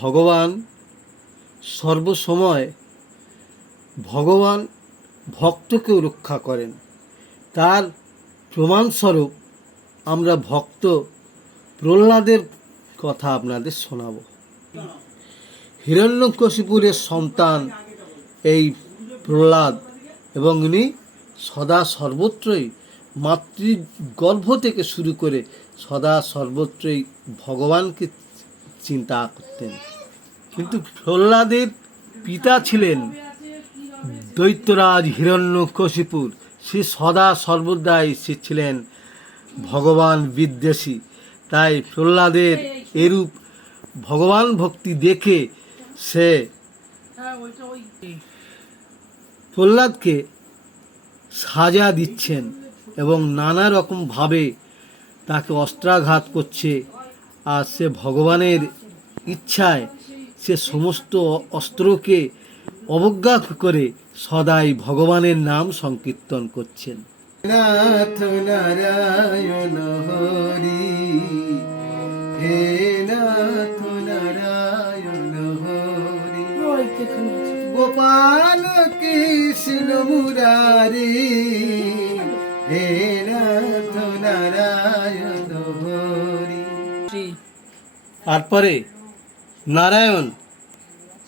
ভগবান সর্বসময় ভগবান ভক্তকে রক্ষা করেন। তার প্রমাণস্বরূপ আমরা ভক্ত প্রহ্লাদের কথা আপনাদের শোনাব। হিরণ্যকশিপুর সন্তান এই প্রহ্লাদ, এবং ইনি সদা সর্বত্রই মাতৃগর্ভ থেকে শুরু করে সদা সর্বত্রই ভগবানকে চিন্তা করতেন। কিন্তু প্রহ্লাদের পিতা ছিলেন দৈত্যরাজ হিরণ্যকশিপুর। সে সদা সর্বদাই সে ছিলেন ভগবান বিদ্বেষী। তাই প্রহ্লাদের এরূপ ভগবান ভক্তি দেখে সে প্রহ্লাদকে সাজা দিচ্ছেন এবং নানা রকমভাবে তাকে অস্ত্রাঘাত করছে। আর সে ভগবানের ইচ্ছায় সে সমস্ত অস্ত্রকে অবজ্ঞা করে সদাই ভগবানের নাম সংকীর্তন করছেন। নাথ নারায়ণ হরি, হে নাথ নারায়ণ হরি, গোপাল কৃষ্ণ মুরারি, হে নাথ নারায়ণ হরি। তারপরে নারায়ণ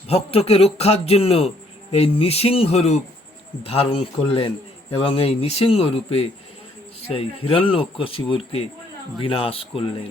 ভক্তকে রক্ষার জন্য এই নৃসিংহ রূপ ধারণ করলেন এবং এই নৃসিংহ রূপে সেই হিরণ্যকশিপুরকে বিনাশ করলেন।